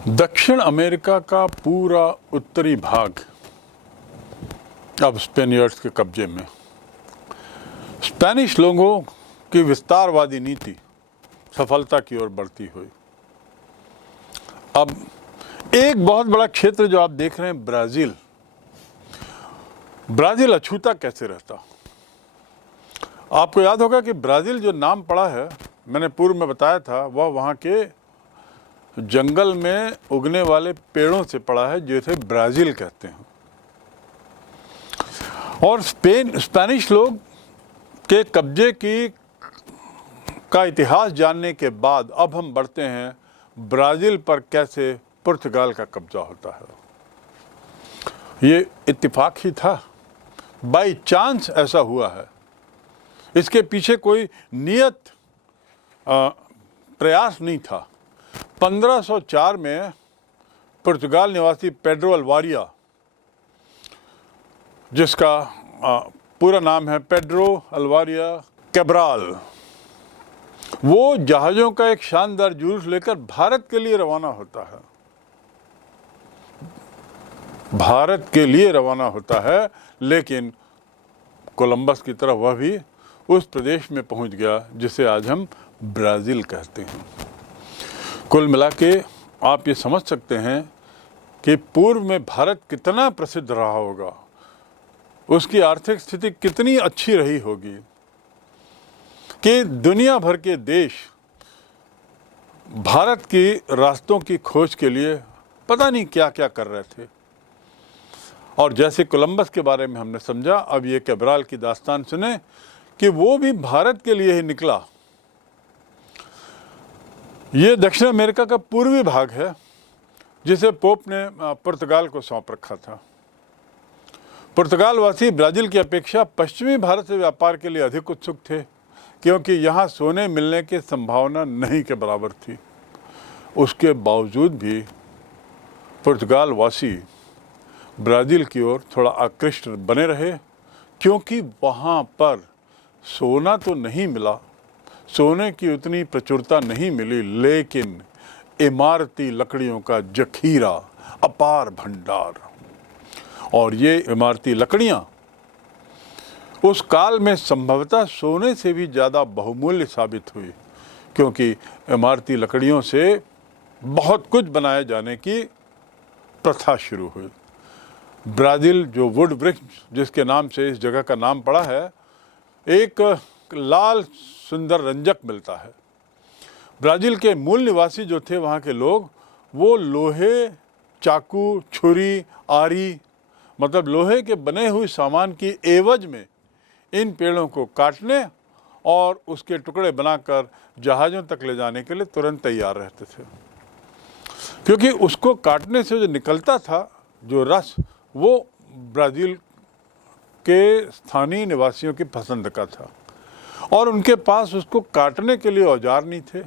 दक्षिण अमेरिका का पूरा उत्तरी भाग अब स्पेनियर्ड्स के कब्जे में। स्पेनिश लोगों की विस्तारवादी नीति सफलता की ओर बढ़ती हुई। अब एक बहुत बड़ा क्षेत्र जो आप देख रहे हैं, ब्राज़ील अछूता कैसे रहता। आपको याद होगा कि ब्राज़ील जो नाम पड़ा है, मैंने पूर्व में बताया था, वह वहाँ के जंगल में उगने वाले पेड़ों से पड़ा है, जिसे ब्राज़ील कहते हैं। और स्पेनिश लोग के कब्जे का इतिहास जानने के बाद अब हम बढ़ते हैं ब्राज़ील पर कैसे पुर्तगाल का कब्जा होता है। ये इत्तेफाक ही था, बाई चांस ऐसा हुआ है। इसके पीछे कोई नियत प्रयास नहीं था। 1504 में पुर्तगाल निवासी पेड्रो अल्वारिया, जिसका पूरा नाम है पेड्रो अल्वारिया कैब्राल, वो जहाज़ों का एक शानदार जुलूस लेकर भारत के लिए रवाना होता है। लेकिन कोलंबस की तरह वह भी उस प्रदेश में पहुंच गया जिसे आज हम ब्राज़ील कहते हैं। कुल मिला के आप ये समझ सकते हैं कि पूर्व में भारत कितना प्रसिद्ध रहा होगा, उसकी आर्थिक स्थिति कितनी अच्छी रही होगी कि दुनिया भर के देश भारत की रास्तों की खोज के लिए पता नहीं क्या क्या कर रहे थे। और जैसे कोलंबस के बारे में हमने समझा, अब ये कैब्राल की दास्तान सुने कि वो भी भारत के लिए ही निकला। ये दक्षिण अमेरिका का पूर्वी भाग है जिसे पोप ने पुर्तगाल को सौंप रखा था। पुर्तगाल वासी ब्राज़ील की अपेक्षा पश्चिमी भारत से व्यापार के लिए अधिक उत्सुक थे, क्योंकि यहाँ सोने मिलने की संभावना नहीं के बराबर थी। उसके बावजूद भी पुर्तगाल वासी ब्राज़ील की ओर थोड़ा आकृष्ट बने रहे, क्योंकि वहाँ पर सोना तो नहीं मिला, सोने की उतनी प्रचुरता नहीं मिली, लेकिन इमारती लकड़ियों का जखीरा, अपार भंडार। और ये इमारती लकड़ियाँ उस काल में संभवतः सोने से भी ज़्यादा बहुमूल्य साबित हुई, क्योंकि इमारती लकड़ियों से बहुत कुछ बनाए जाने की प्रथा शुरू हुई। ब्राज़ील जो वुड वृक्ष जिसके नाम से इस जगह का नाम पड़ा है, एक लाल सुंदर रंजक मिलता है। ब्राज़ील के मूल निवासी जो थे वहाँ के लोग, वो लोहे, चाकू, छुरी, आरी, मतलब लोहे के बने हुए सामान की एवज में इन पेड़ों को काटने और उसके टुकड़े बनाकर जहाज़ों तक ले जाने के लिए तुरंत तैयार रहते थे, क्योंकि उसको काटने से जो निकलता था जो रस, वो ब्राज़ील के स्थानीय निवासियों की पसंद का था। और उनके पास उसको काटने के लिए औजार नहीं थे,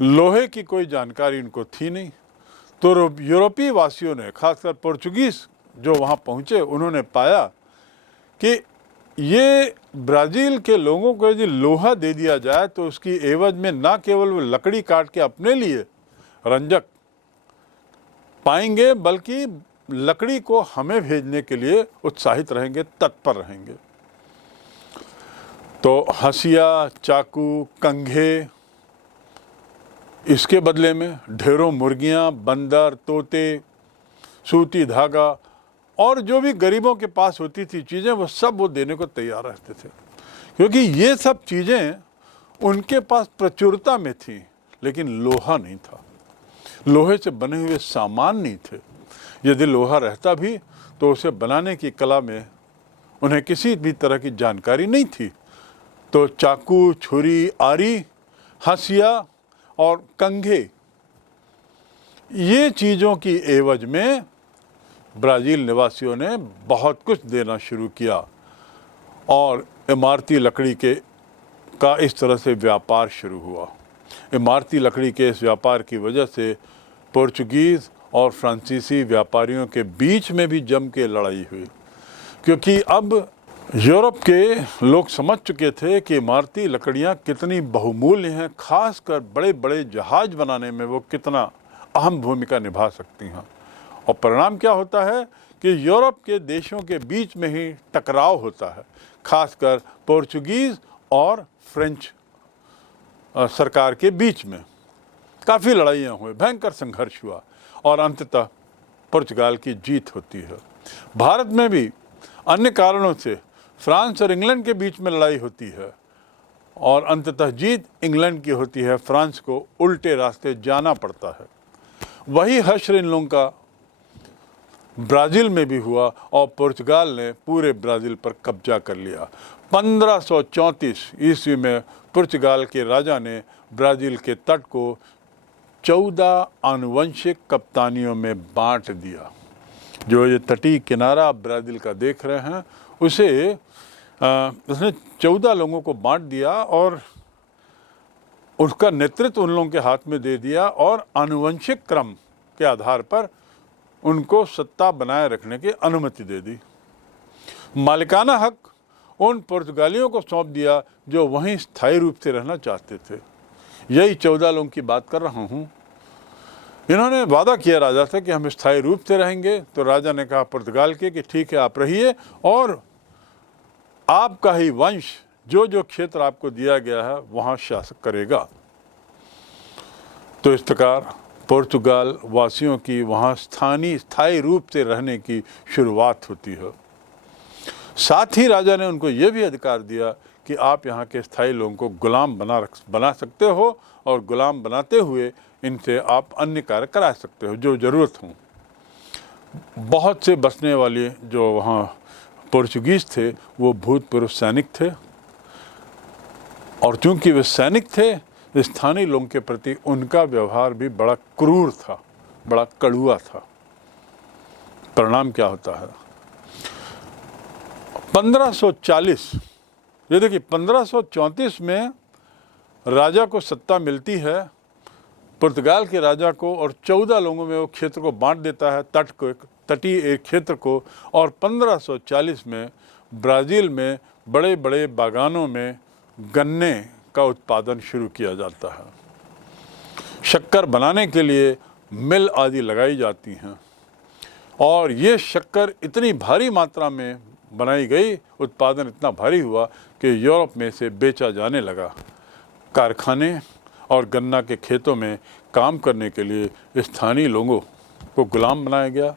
लोहे की कोई जानकारी उनको थी नहीं। तो यूरोपीय वासियों ने, खासकर पुर्तगीज जो वहाँ पहुँचे, उन्होंने पाया कि ये ब्राज़ील के लोगों को यदि लोहा दे दिया जाए तो उसकी एवज में ना केवल वो लकड़ी काट के अपने लिए रंजक पाएंगे, बल्कि लकड़ी को हमें भेजने के लिए उत्साहित रहेंगे, तत्पर रहेंगे। तो हंसिया, चाकू, कंघे, इसके बदले में ढेरों मुर्गियां, बंदर, तोते, सूती धागा और जो भी गरीबों के पास होती थी चीज़ें, वो सब वो देने को तैयार रहते थे, क्योंकि ये सब चीज़ें उनके पास प्रचुरता में थी, लेकिन लोहा नहीं था, लोहे से बने हुए सामान नहीं थे। यदि लोहा रहता भी तो उसे बनाने की कला में उन्हें किसी भी तरह की जानकारी नहीं थी। तो चाकू, छुरी, आरी, हंसिया और कंघे, ये चीज़ों की एवज में ब्राज़ील निवासियों ने बहुत कुछ देना शुरू किया और इमारती लकड़ी का इस तरह से व्यापार शुरू हुआ। इमारती लकड़ी के इस व्यापार की वजह से पुर्तगीज और फ्रांसीसी व्यापारियों के बीच में भी जम के लड़ाई हुई, क्योंकि अब यूरोप के लोग समझ चुके थे कि इमारती लकड़ियाँ कितनी बहुमूल्य हैं, खासकर बड़े बड़े जहाज बनाने में वो कितना अहम भूमिका निभा सकती हैं। और परिणाम क्या होता है कि यूरोप के देशों के बीच में ही टकराव होता है, खासकर पोर्चुगीज़ और फ्रेंच सरकार के बीच में काफ़ी लड़ाइयाँ हुई, भयंकर संघर्ष हुआ और अंततः पुर्तगाल की जीत होती है। भारत में भी अन्य कारणों से फ्रांस और इंग्लैंड के बीच में लड़ाई होती है और अंततः जीत इंग्लैंड की होती है। फ्रांस को उल्टे रास्ते जाना पड़ता है। वही हश्र इन लोगों का ब्राज़ील में भी हुआ और पुर्तगाल ने पूरे ब्राज़ील पर कब्जा कर लिया। 1534 ईस्वी में पुर्तगाल के राजा ने ब्राज़ील के तट को 14 आनुवंशिक कप्तानियों में बांट दिया। जो ये तटीय किनारा आप ब्राज़ील का देख रहे हैं उसने 14 लोगों को बांट दिया और उसका नेतृत्व उन लोगों के हाथ में दे दिया और आनुवंशिक क्रम के आधार पर उनको सत्ता बनाए रखने की अनुमति दे दी। मालिकाना हक उन पुर्तगालियों को सौंप दिया जो वहीं स्थायी रूप से रहना चाहते थे। यही 14 लोगों की बात कर रहा हूँ। इन्होंने वादा किया राजा से कि हम स्थायी रूप से रहेंगे। तो राजा ने कहा पुर्तगाल के कि ठीक है, आप रहिए और आपका ही वंश जो क्षेत्र आपको दिया गया है वहाँ शासन करेगा। तो इस प्रकार पुर्तगाल वासियों की वहाँ स्थायी रूप से रहने की शुरुआत होती है। साथ ही राजा ने उनको ये भी अधिकार दिया कि आप यहाँ के स्थायी लोगों को गुलाम बना सकते हो और गुलाम बनाते हुए इनसे आप अन्य कार्य करा सकते हो जो ज़रूरत हो। बहुत से बसने वाले जो वहाँ पोर्चुगीज़ थे वो भूतपूर्व सैनिक थे और चूंकि वे सैनिक थे, स्थानीय लोगों के प्रति उनका व्यवहार भी बड़ा क्रूर था, बड़ा कड़ुआ था। परिणाम क्या होता है? 1540 ये देखिए 1534 में राजा को सत्ता मिलती है, पुर्तगाल के राजा को, और 14 लोगों में वो क्षेत्र को बांट देता है, तटीय एक क्षेत्र को। और 1540 में ब्राज़ील में बड़े बड़े बागानों में गन्ने का उत्पादन शुरू किया जाता है। शक्कर बनाने के लिए मिल आदि लगाई जाती हैं और ये शक्कर इतनी भारी मात्रा में बनाई गई, उत्पादन इतना भारी हुआ कि यूरोप में से बेचा जाने लगा। कारखाने और गन्ना के खेतों में काम करने के लिए स्थानीय लोगों को गुलाम बनाया गया।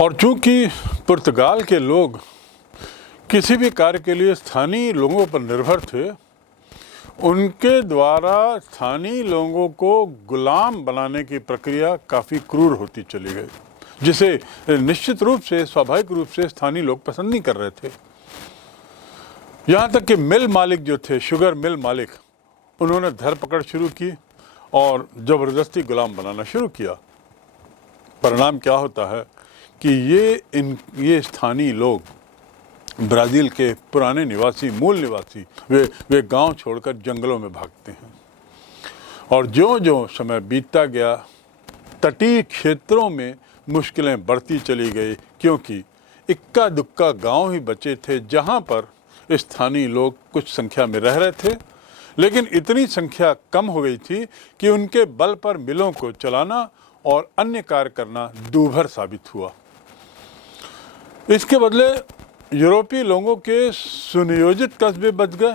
और चूंकि पुर्तगाल के लोग किसी भी कार्य के लिए स्थानीय लोगों पर निर्भर थे, उनके द्वारा स्थानीय लोगों को गुलाम बनाने की प्रक्रिया काफ़ी क्रूर होती चली गई, जिसे निश्चित रूप से स्वाभाविक रूप से स्थानीय लोग पसंद नहीं कर रहे थे। यहाँ तक कि मिल मालिक जो थे, शुगर मिल मालिक, उन्होंने धरपकड़ शुरू की और ज़बरदस्ती गुलाम बनाना शुरू किया। परिणाम क्या होता है कि ये स्थानीय लोग, ब्राज़ील के पुराने निवासी, मूल निवासी, वे गांव छोड़कर जंगलों में भागते हैं। और जो समय बीतता गया, तटीय क्षेत्रों में मुश्किलें बढ़ती चली गई, क्योंकि इक्का दुक्का गांव ही बचे थे जहां पर स्थानीय लोग कुछ संख्या में रह रहे थे, लेकिन इतनी संख्या कम हो गई थी कि उनके बल पर मिलों को चलाना और अन्य कार्य करना दूभर साबित हुआ। इसके बदले यूरोपीय लोगों के सुनियोजित कस्बे बच गए।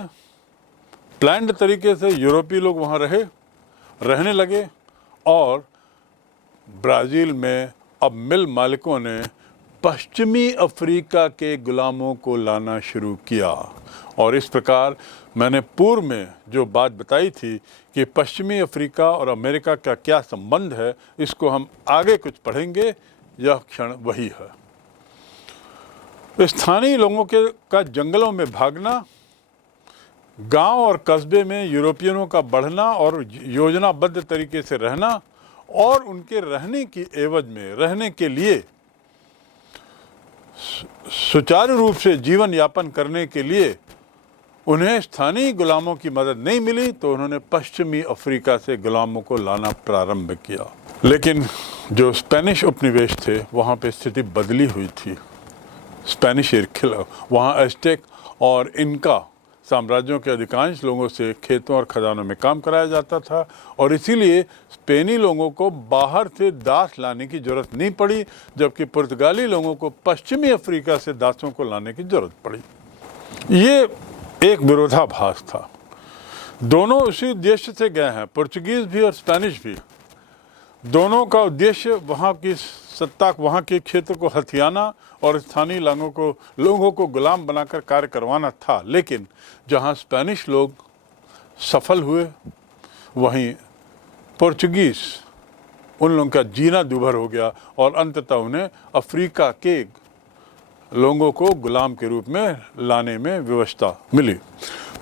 प्लान्ड तरीके से यूरोपीय लोग वहाँ रहने लगे और ब्राज़ील में अब मिल मालिकों ने पश्चिमी अफ्रीका के गुलामों को लाना शुरू किया। और इस प्रकार मैंने पूर्व में जो बात बताई थी कि पश्चिमी अफ्रीका और अमेरिका का क्या संबंध है, इसको हम आगे कुछ पढ़ेंगे। यह क्षण वही है। स्थानीय लोगों का जंगलों में भागना, गांव और कस्बे में यूरोपियनों का बढ़ना और योजनाबद्ध तरीके से रहना, और उनके रहने की एवज में, रहने के लिए, सुचारू रूप से जीवन यापन करने के लिए उन्हें स्थानीय गुलामों की मदद नहीं मिली, तो उन्होंने पश्चिमी अफ्रीका से गुलामों को लाना प्रारंभ किया। लेकिन जो स्पेनिश उपनिवेश थे, वहाँ पे स्थिति बदली हुई थी। स्पेनिश खिलाफ वहाँ एस्टेक और इनका साम्राज्यों के अधिकांश लोगों से खेतों और खदानों में काम कराया जाता था और इसीलिए स्पेनी लोगों को बाहर से दास लाने की जरूरत नहीं पड़ी, जबकि पुर्तगाली लोगों को पश्चिमी अफ्रीका से दासों को लाने की जरूरत पड़ी। ये एक विरोधाभास था। दोनों उसी उद्देश्य से गए हैं, पुर्तगीज भी और स्पेनिश भी। दोनों का उद्देश्य वहाँ की सत्ता, वहाँ के क्षेत्र को हथियाना और स्थानीय लोगों को गुलाम बनाकर कार्य करवाना था। लेकिन जहाँ स्पेनिश लोग सफल हुए, वहीं पुर्तगीज उन लोगों का जीना दूभर हो गया और अंततः उन्हें अफ्रीका के लोगों को गुलाम के रूप में लाने में व्यवस्था मिली।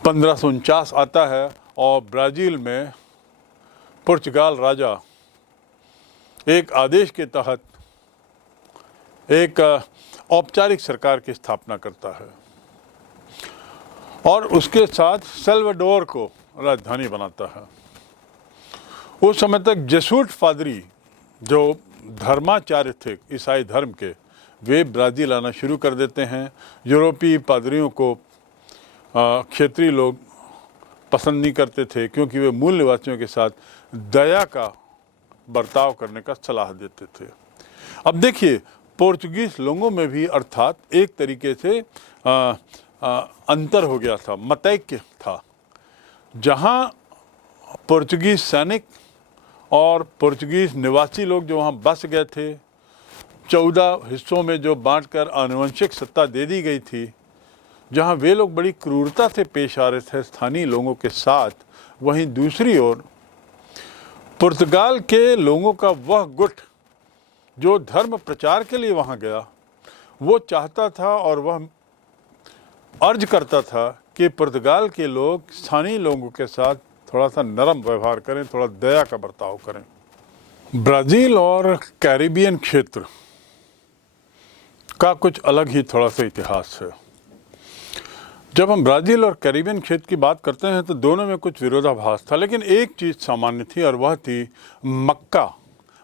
1549 आता है और ब्राज़ील में पुर्तगाल राजा एक आदेश के तहत एक औपचारिक सरकार की स्थापना करता है और उसके साथ सेल्वाडोर को राजधानी बनाता है। उस समय तक जेसूट पादरी जो धर्माचार्य थे ईसाई धर्म के, वे ब्राज़ील आना शुरू कर देते हैं। यूरोपीय पादरियों को क्षेत्रीय लोग पसंद नहीं करते थे क्योंकि वे मूल निवासियों के साथ दया का बर्ताव करने का सलाह देते थे। अब देखिए, पोर्चुगीज लोगों में भी अर्थात एक तरीके से अंतर हो गया था, मतैक्य था। जहाँ पोर्चुगीज सैनिक और पोर्चुगीज निवासी लोग जो वहाँ बस गए थे, 14 हिस्सों में जो बांटकर आनुवंशिक सत्ता दे दी गई थी, जहाँ वे लोग बड़ी क्रूरता से पेश आ रहे थे स्थानीय लोगों के साथ, वहीं दूसरी ओर पुर्तगाल के लोगों का वह गुट जो धर्म प्रचार के लिए वहाँ गया, वो चाहता था और वह अर्ज करता था कि पुर्तगाल के लोग स्थानीय लोगों के साथ थोड़ा सा नरम व्यवहार करें, थोड़ा दया का बर्ताव करें। ब्राज़ील और कैरिबियन क्षेत्र का कुछ अलग ही थोड़ा सा इतिहास है। जब हम ब्राज़ील और कैरिबियन क्षेत्र की बात करते हैं तो दोनों में कुछ विरोधाभास था, लेकिन एक चीज़ सामान्य थी और वह थी मक्का।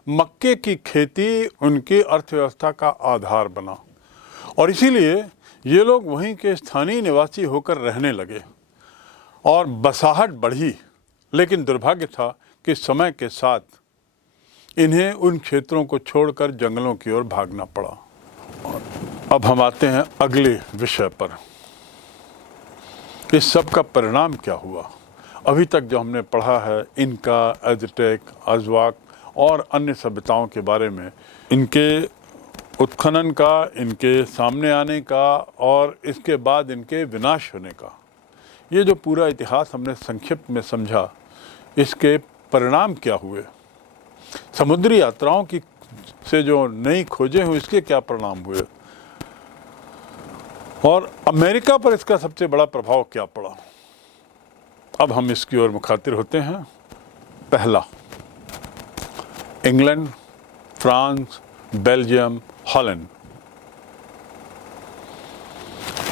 मक्के की खेती उनकी अर्थव्यवस्था का आधार बना और इसीलिए ये लोग वहीं के स्थानीय निवासी होकर रहने लगे और बसाहट बढ़ी। लेकिन दुर्भाग्य था कि समय के साथ इन्हें उन क्षेत्रों को छोड़कर जंगलों की ओर भागना पड़ा। अब हम आते हैं अगले विषय पर, इस सब का परिणाम क्या हुआ। अभी तक जो हमने पढ़ा है इनका, अज़टेक, अज़्वाक और अन्य सभ्यताओं के बारे में, इनके उत्खनन का, इनके सामने आने का और इसके बाद इनके विनाश होने का, ये जो पूरा इतिहास हमने संक्षिप्त में समझा, इसके परिणाम क्या हुए। समुद्री यात्राओं की से जो नई खोजें हुई, इसके क्या परिणाम हुए और अमेरिका पर इसका सबसे बड़ा प्रभाव क्या पड़ा। अब हम इसकी ओर मुखातिर होते हैं। पहला, इंग्लैंड, फ्रांस, बेल्जियम, हॉलैंड,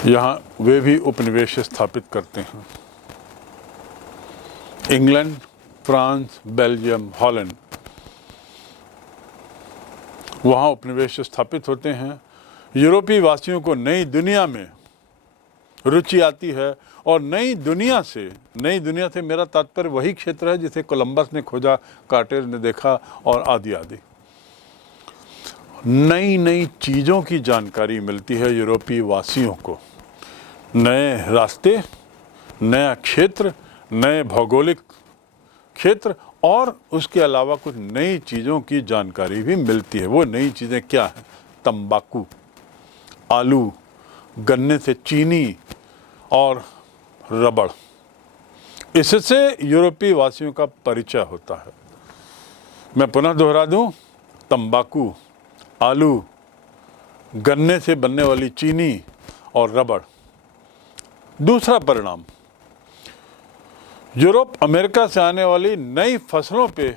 यहाँ वे भी उपनिवेश स्थापित करते हैं। इंग्लैंड, फ्रांस, बेल्जियम, हॉलैंड, वहाँ उपनिवेश स्थापित होते हैं। यूरोपीय वासियों को नई दुनिया में रुचि आती है और नई दुनिया से मेरा तात्पर्य वही क्षेत्र है जिसे कोलंबस ने खोजा, कार्टेज ने देखा और आदि आदि। नई नई चीज़ों की जानकारी मिलती है यूरोपीय वासियों को, नए रास्ते, नया क्षेत्र, नए भौगोलिक क्षेत्र और उसके अलावा कुछ नई चीज़ों की जानकारी भी मिलती है। वो नई चीज़ें क्या हैं? तंबाकू, आलू, गन्ने से चीनी और रबड़। इससे यूरोपीय वासियों का परिचय होता है। मैं पुनः दोहरा दूं, तंबाकू, आलू, गन्ने से बनने वाली चीनी और रबड़। दूसरा परिणाम, यूरोप अमेरिका से आने वाली नई फसलों पे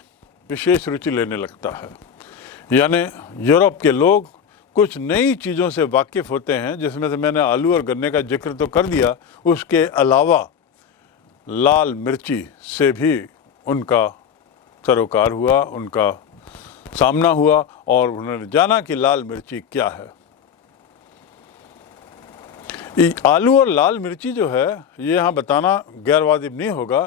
विशेष रुचि लेने लगता है। यानी यूरोप के लोग कुछ नई चीज़ों से वाकिफ़ होते हैं, जिसमें से मैंने आलू और गन्ने का जिक्र तो कर दिया, उसके अलावा लाल मिर्ची से भी उनका सरोकार हुआ, उनका सामना हुआ और उन्होंने जाना कि लाल मिर्ची क्या है। आलू और लाल मिर्ची जो है, ये यहाँ बताना गैर वाजिब नहीं होगा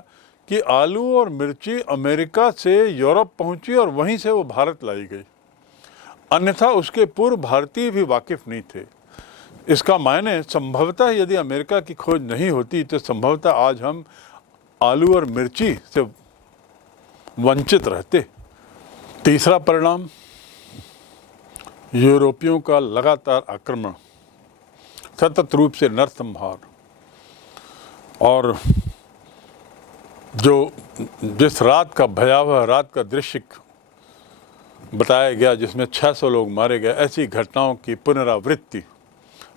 कि आलू और मिर्ची अमेरिका से यूरोप पहुंची और वहीं से वो भारत लाई गई, अन्यथा उसके पूर्व भारतीय भी वाकिफ नहीं थे। इसका मायने संभवतः यदि अमेरिका की खोज नहीं होती तो संभवतः आज हम आलू और मिर्ची से वंचित रहते। तीसरा परिणाम, यूरोपियों का लगातार आक्रमण, सतत रूप से नरसंहार, और जिस रात का भयावह रात का दृश्य बताया गया जिसमें 600 लोग मारे गए, ऐसी घटनाओं की पुनरावृत्ति।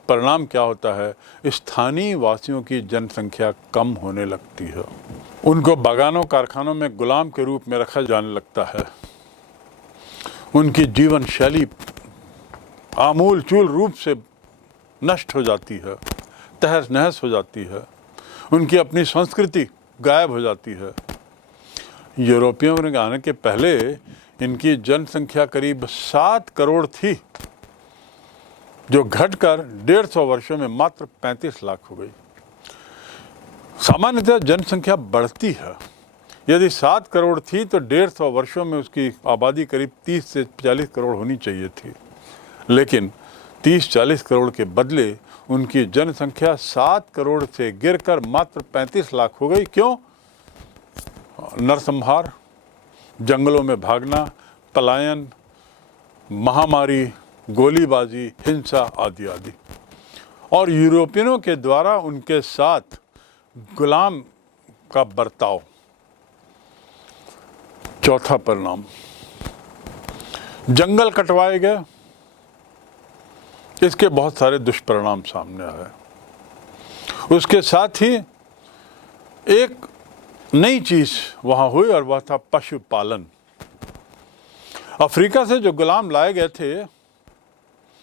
परिणाम क्या होता है? स्थानीय वासियों की जनसंख्या कम होने लगती है, उनको बागानों कारखानों में गुलाम के रूप में रखा जाने लगता है, उनकी जीवन शैली आमूल चूल रूप से नष्ट हो जाती है, तहस नहस हो जाती है, उनकी अपनी संस्कृति गायब हो जाती है। यूरोपियों के आने के पहले इनकी जनसंख्या करीब 7 करोड़ थी, जो घटकर 150 वर्षों में मात्र 35 लाख हो गई। सामान्यतः जनसंख्या बढ़ती है, यदि 7 करोड़ थी तो 150 वर्षों में उसकी आबादी करीब 30 से 40 करोड़ होनी चाहिए थी, लेकिन 30-40 करोड़ के बदले उनकी जनसंख्या 7 करोड़ से गिरकर मात्र 35 लाख हो गई। क्यों? नरसंहार, जंगलों में भागना, पलायन, महामारी, गोलीबाजी, हिंसा आदि आदि, और यूरोपियनों के द्वारा उनके साथ गुलाम का बर्ताव। चौथा परिणाम, जंगल कटवाए गए, इसके बहुत सारे दुष्परिणाम सामने आए। उसके साथ ही एक नई चीज वहां हुई और वह था पशुपालन। अफ्रीका से जो गुलाम लाए गए थे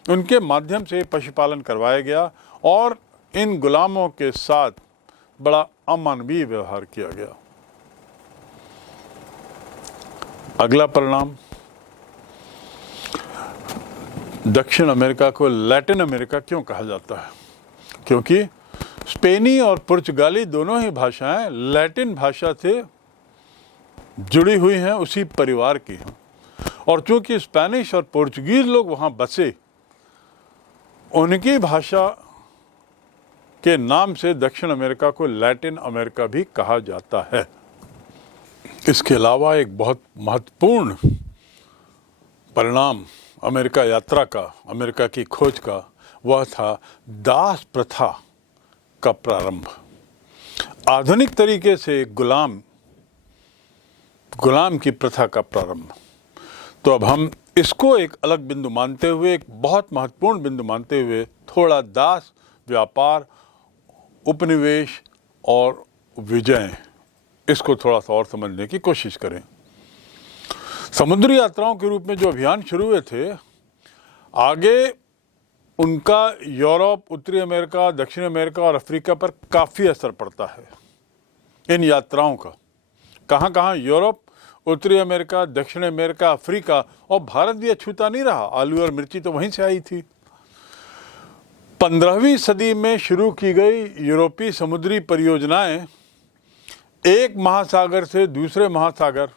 उनके माध्यम से पशुपालन करवाया गया और इन गुलामों के साथ बड़ा अमानवीय व्यवहार किया गया। अगला परिणाम, दक्षिण अमेरिका को लैटिन अमेरिका क्यों कहा जाता है? क्योंकि स्पेनी और पुर्तगाली दोनों ही भाषाएं लैटिन भाषा से जुड़ी हुई हैं, उसी परिवार की हैं, और चूंकि स्पेनिश और पुर्तगीज लोग वहां बसे, उनकी भाषा के नाम से दक्षिण अमेरिका को लैटिन अमेरिका भी कहा जाता है। इसके अलावा एक बहुत महत्वपूर्ण परिणाम अमेरिका यात्रा का, अमेरिका की खोज का, वह था दास प्रथा का प्रारंभ। आधुनिक तरीके से गुलाम की प्रथा का प्रारंभ। तो अब हम इसको एक अलग बिंदु मानते हुए, एक बहुत महत्वपूर्ण बिंदु मानते हुए, थोड़ा दास व्यापार, उपनिवेश और विजय, इसको थोड़ा सा और समझने की कोशिश करें। समुद्री यात्राओं के रूप में जो अभियान शुरू हुए थे, आगे उनका यूरोप, उत्तरी अमेरिका, दक्षिण अमेरिका और अफ्रीका पर काफ़ी असर पड़ता है। इन यात्राओं का कहाँ यूरोप, उत्तरी अमेरिका, दक्षिण अमेरिका, अफ्रीका, और भारत भी अछूता नहीं रहा। आलू और मिर्ची तो वहीं से आई थी। 15वीं सदी में शुरू की गई यूरोपीय समुद्री परियोजनाएं एक महासागर से दूसरे महासागर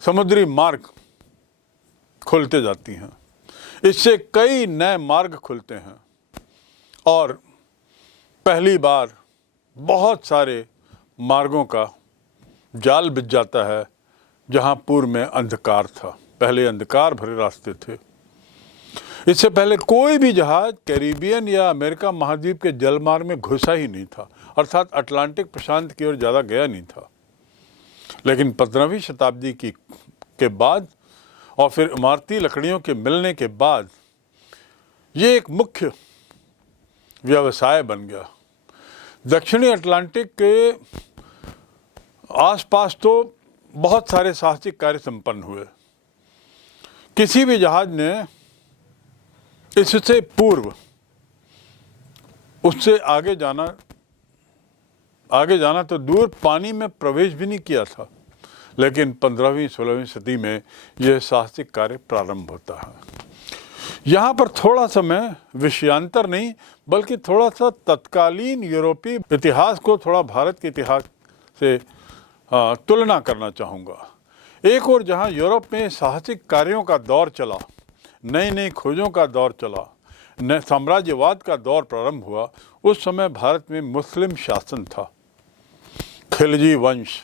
समुद्री मार्ग खोलते जाती हैं। इससे कई नए मार्ग खुलते हैं और पहली बार बहुत सारे मार्गों का जाल बिछ जाता है जहां पूर्व में अंधकार था। पहले अंधकार भरे रास्ते थे। इससे पहले कोई भी जहाज कैरिबियन या अमेरिका महाद्वीप के जलमार्ग में घुसा ही नहीं था, अर्थात अटलांटिक प्रशांत की ओर ज़्यादा गया नहीं था। लेकिन 15वीं शताब्दी के बाद और फिर इमारती लकड़ियों के मिलने के बाद ये एक मुख्य व्यवसाय बन गया। दक्षिणी अटलांटिक के आसपास तो बहुत सारे साहसिक कार्य संपन्न हुए। किसी भी जहाज ने इससे पूर्व उससे आगे जाना तो दूर, पानी में प्रवेश भी नहीं किया था। लेकिन 15वीं 16वीं सदी में यह साहसिक कार्य प्रारंभ होता है। यहाँ पर थोड़ा सा मैं विषयांतर नहीं बल्कि थोड़ा सा तत्कालीन यूरोपीय इतिहास को थोड़ा भारत के इतिहास से तुलना करना चाहूँगा। एक और जहाँ यूरोप में साहसिक कार्यों का दौर चला, नई नई खोजों का दौर चला, नए साम्राज्यवाद का दौर प्रारंभ हुआ, उस समय भारत में मुस्लिम शासन था। खिलजी वंश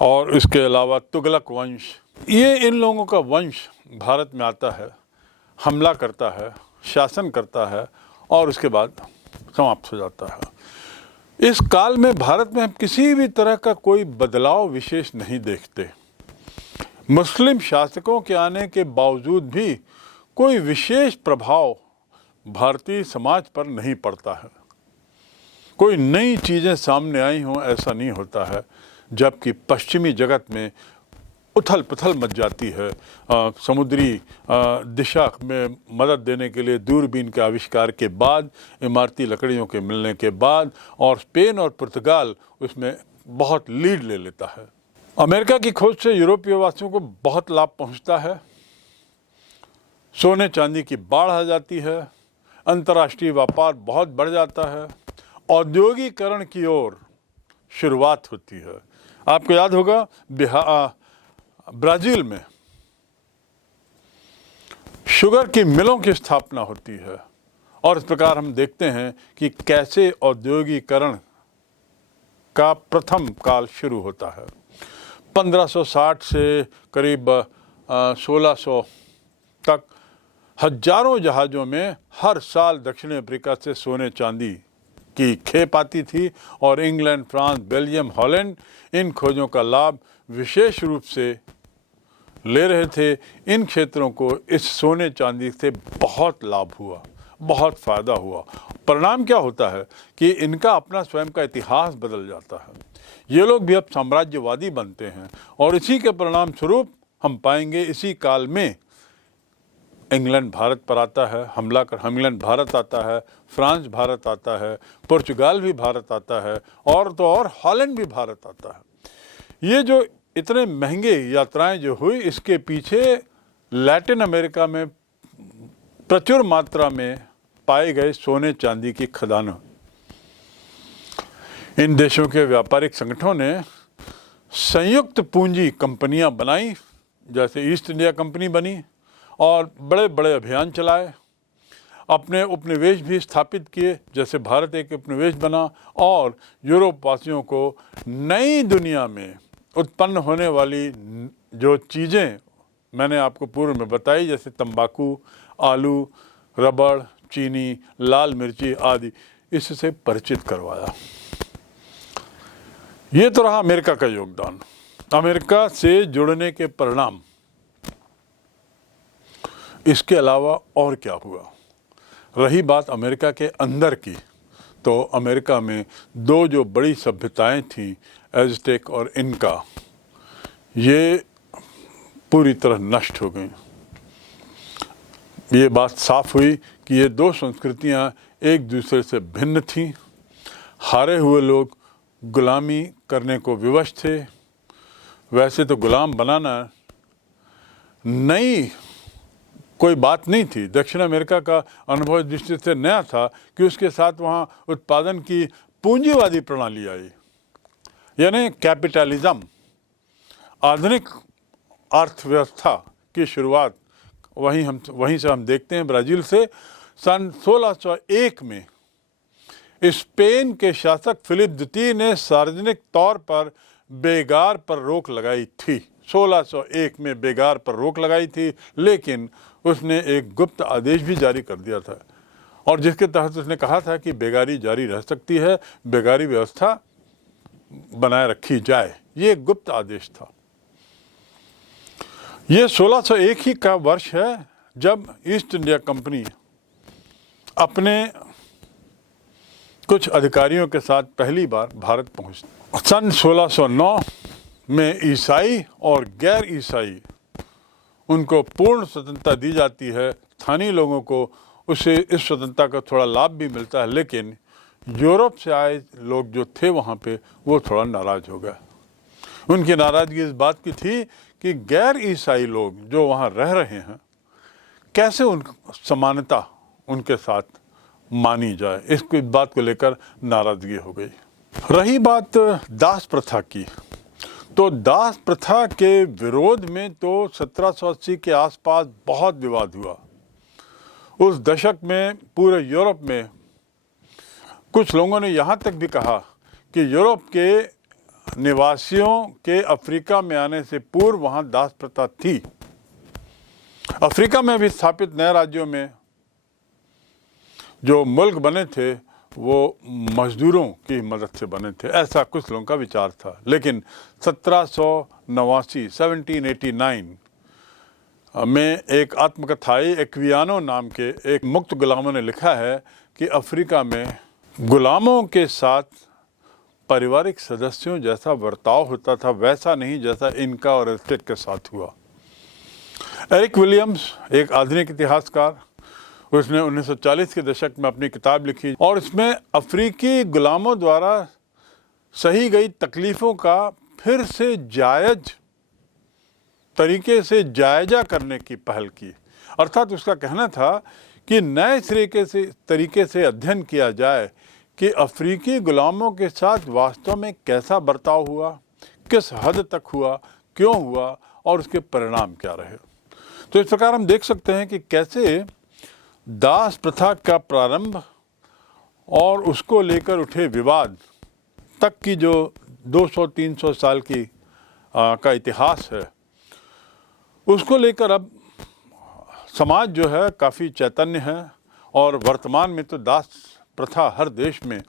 और इसके अलावा तुगलक वंश, ये इन लोगों का वंश भारत में आता है, हमला करता है, शासन करता है और उसके बाद समाप्त हो जाता है। इस काल में भारत में हम किसी भी तरह का कोई बदलाव विशेष नहीं देखते। मुस्लिम शासकों के आने के बावजूद भी कोई विशेष प्रभाव भारतीय समाज पर नहीं पड़ता है। कोई नई चीज़ें सामने आई हों ऐसा नहीं होता है, जबकि पश्चिमी जगत में उथल पुथल मच जाती है। समुद्री दिशा में मदद देने के लिए दूरबीन के आविष्कार के बाद, इमारती लकड़ियों के मिलने के बाद, और स्पेन और पुर्तगाल उसमें बहुत लीड ले लेता है। अमेरिका की खोज से यूरोपीय वासियों को बहुत लाभ पहुंचता है। सोने चांदी की बाढ़ आ जाती है, अंतर्राष्ट्रीय व्यापार बहुत बढ़ जाता है, औद्योगिकरण की ओर शुरुआत होती है। आपको याद होगा ब्राज़ील में शुगर की मिलों की स्थापना होती है और इस प्रकार हम देखते हैं कि कैसे औद्योगिकरण का प्रथम काल शुरू होता है। 1560 से करीब 1600 तक हजारों जहाज़ों में हर साल दक्षिण अफ्रीका से सोने चांदी की खेप आती थी और इंग्लैंड, फ्रांस, बेल्जियम, हॉलैंड इन खोजों का लाभ विशेष रूप से ले रहे थे। इन क्षेत्रों को इस सोने चांदी से बहुत लाभ हुआ, बहुत फ़ायदा हुआ। परिणाम क्या होता है कि इनका अपना स्वयं का इतिहास बदल जाता है। ये लोग भी अब साम्राज्यवादी बनते हैं और इसी के परिणाम स्वरूप हम पाएंगे इसी काल में इंग्लैंड भारत पर आता है, हमला कर इंग्लैंड भारत आता है, फ्रांस भारत आता है, पुर्तगाल भी भारत आता है और तो और हॉलैंड भी भारत आता है। ये जो इतने महंगे यात्राएं जो हुई, इसके पीछे लैटिन अमेरिका में प्रचुर मात्रा में पाए गए सोने चांदी की खदानें। इन देशों के व्यापारिक संगठनों ने संयुक्त पूंजी कंपनियां बनाई, जैसे ईस्ट इंडिया कंपनी बनी और बड़े बड़े अभियान चलाए। अपने उपनिवेश भी स्थापित किए, जैसे भारत एक उपनिवेश बना और यूरोप वासियों को नई दुनिया में उत्पन्न होने वाली जो चीज़ें मैंने आपको पूर्व में बताई, जैसे तंबाकू, आलू, रबड़, चीनी, लाल मिर्ची आदि, इससे परिचित करवाया। ये तो रहा अमेरिका का योगदान। अमेरिका से जुड़ने के परिणाम, इसके अलावा और क्या हुआ? रही बात अमेरिका के अंदर की, तो अमेरिका में दो जो बड़ी सभ्यताएं थीं, एज़टेक और इनका, ये पूरी तरह नष्ट हो गई। ये बात साफ हुई कि ये दो संस्कृतियां एक दूसरे से भिन्न थीं। हारे हुए लोग गुलामी करने को विवश थे। वैसे तो गुलाम बनाना नई कोई बात नहीं थी। दक्षिण अमेरिका का अनुभव इस दृष्टि से नया था कि उसके साथ वहाँ उत्पादन की पूंजीवादी प्रणाली आई, यानी कैपिटलिज्म, आधुनिक अर्थव्यवस्था की शुरुआत वहीं से हम देखते हैं। ब्राज़ील से सन 1601 में स्पेन के शासक फिलिप द्वितीय ने सार्वजनिक तौर पर बेगार पर रोक लगाई थी। 1601 में बेगार पर रोक लगाई थी, लेकिन उसने एक गुप्त आदेश भी जारी कर दिया था और जिसके तहत उसने कहा था कि बेगारी जारी रह सकती है, बेगारी व्यवस्था बनाए रखी जाए। ये एक गुप्त आदेश था। ये 1601 ही का वर्ष है जब ईस्ट इंडिया कंपनी अपने कुछ अधिकारियों के साथ पहली बार भारत पहुंची। सन 1609 में ईसाई और गैर ईसाई उनको पूर्ण स्वतंत्रता दी जाती है। स्थानीय लोगों को उसे इस स्वतंत्रता का थोड़ा लाभ भी मिलता है, लेकिन यूरोप से आए लोग जो थे वहाँ पे, वो थोड़ा नाराज़ हो गए। उनकी नाराज़गी इस बात की थी कि गैर ईसाई लोग जो वहाँ रह रहे हैं, कैसे उन समानता उनके साथ मानी जाए, इसको इस बात को लेकर नाराजगी हो गई। रही बात दास प्रथा की, तो दास प्रथा के विरोध में तो 1780 के आसपास बहुत विवाद हुआ। उस दशक में पूरे यूरोप में कुछ लोगों ने यहाँ तक भी कहा कि यूरोप के निवासियों के अफ्रीका में आने से पूर्व वहाँ दास प्रथा थी। अफ्रीका में भी स्थापित नए राज्यों में जो मुल्क बने थे वो मजदूरों की मदद से बने थे, ऐसा कुछ लोगों का विचार था। लेकिन 1789 में एक आत्मकथा आई, एक्वियानो नाम के एक मुक्त गुलामों ने लिखा है कि अफ्रीका में गुलामों के साथ पारिवारिक सदस्यों जैसा बर्ताव होता था वैसा नहीं जैसा इनका और एज़टेक के साथ हुआ। एरिक विलियम्स एक आधुनिक इतिहासकार, उसने 1940 के दशक में अपनी किताब लिखी और इसमें अफ्रीकी गुलामों द्वारा सही गई तकलीफ़ों का फिर से जायज़ तरीके से जायजा करने की पहल की। अर्थात उसका कहना था कि नए तरीके से अध्ययन किया जाए कि अफ्रीकी गुलामों के साथ वास्तव में कैसा बर्ताव हुआ, किस हद तक हुआ, क्यों हुआ और उसके परिणाम क्या रहे। तो इस प्रकार हम देख सकते हैं कि कैसे दास प्रथा का प्रारंभ और उसको लेकर उठे विवाद तक की जो 200-300 साल की का इतिहास है, उसको लेकर अब समाज जो है काफ़ी चैतन्य है और वर्तमान में तो दास प्रथा हर देश में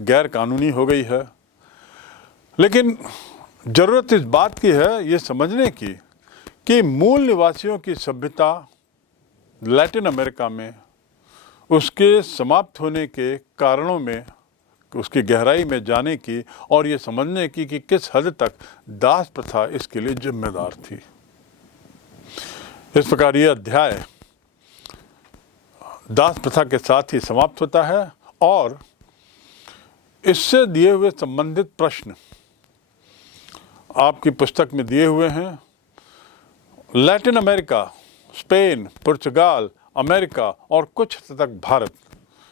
गैर कानूनी हो गई है। लेकिन ज़रूरत इस बात की है ये समझने की कि मूल निवासियों की सभ्यता लैटिन अमेरिका में उसके समाप्त होने के कारणों में उसकी गहराई में जाने की और ये समझने की कि किस हद तक दास प्रथा इसके लिए जिम्मेदार थी। इस प्रकार ये अध्याय दास प्रथा के साथ ही समाप्त होता है और इससे दिए हुए संबंधित प्रश्न आपकी पुस्तक में दिए हुए हैं। लैटिन अमेरिका, स्पेन, पुर्तगाल, अमेरिका और कुछ हद तक भारत,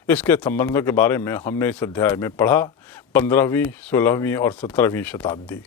इसके संबंधों के बारे में हमने इस अध्याय में पढ़ा। 15वीं, 16वीं और 17वीं शताब्दी।